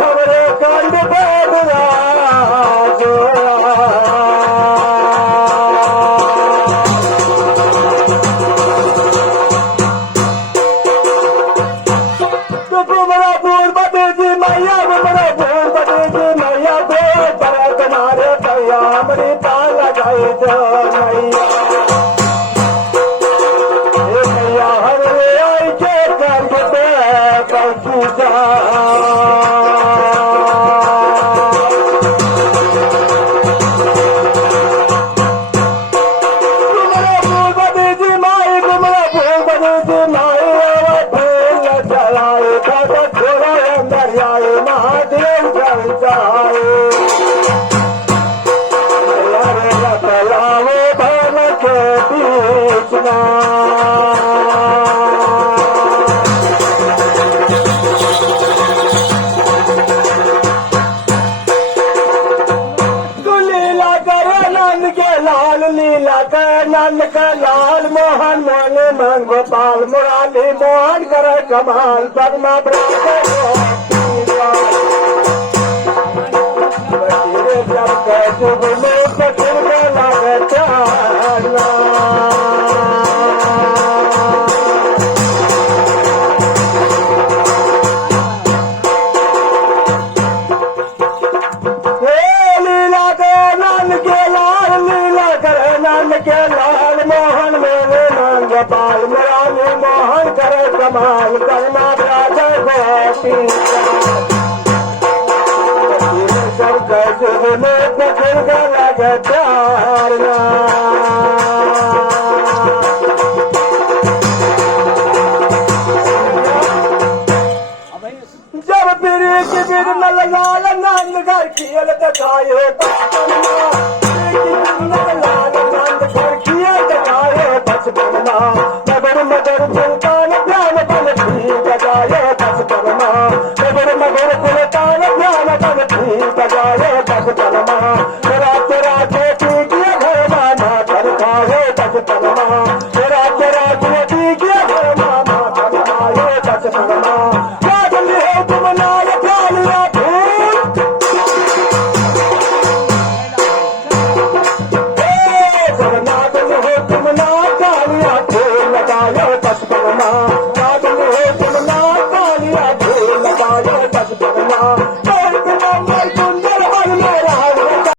हमरे कंड बदला तुम्हारा फूल बदे जी मैया तुम्हारा फूल बदे जी मैया दो पर तुम्हारे भैया हमारी पाल लगाई दो मैया हमरे आई के कंड पे पहुंची जा लीला नंद का लाल मोहन मोने मन गोपाल मुराली मोहन कर कमाल पद्मा के लाल मोहन मेरे मन गोपाल मुराली मोहन करे कमाल करना राजा गोपी सब कैसे में पकड़ लगे प्यारना जब फिर की फिर नल लाल नंद घर खेल दिखाए मगर मगर सुल्तान प्यान बन थी बजाए बस परमा मगर मगर सुल्तान प्यान बन थी बजाए बस परमा तेरा तेरा चोटी किया घर माना कर खाए बस परमा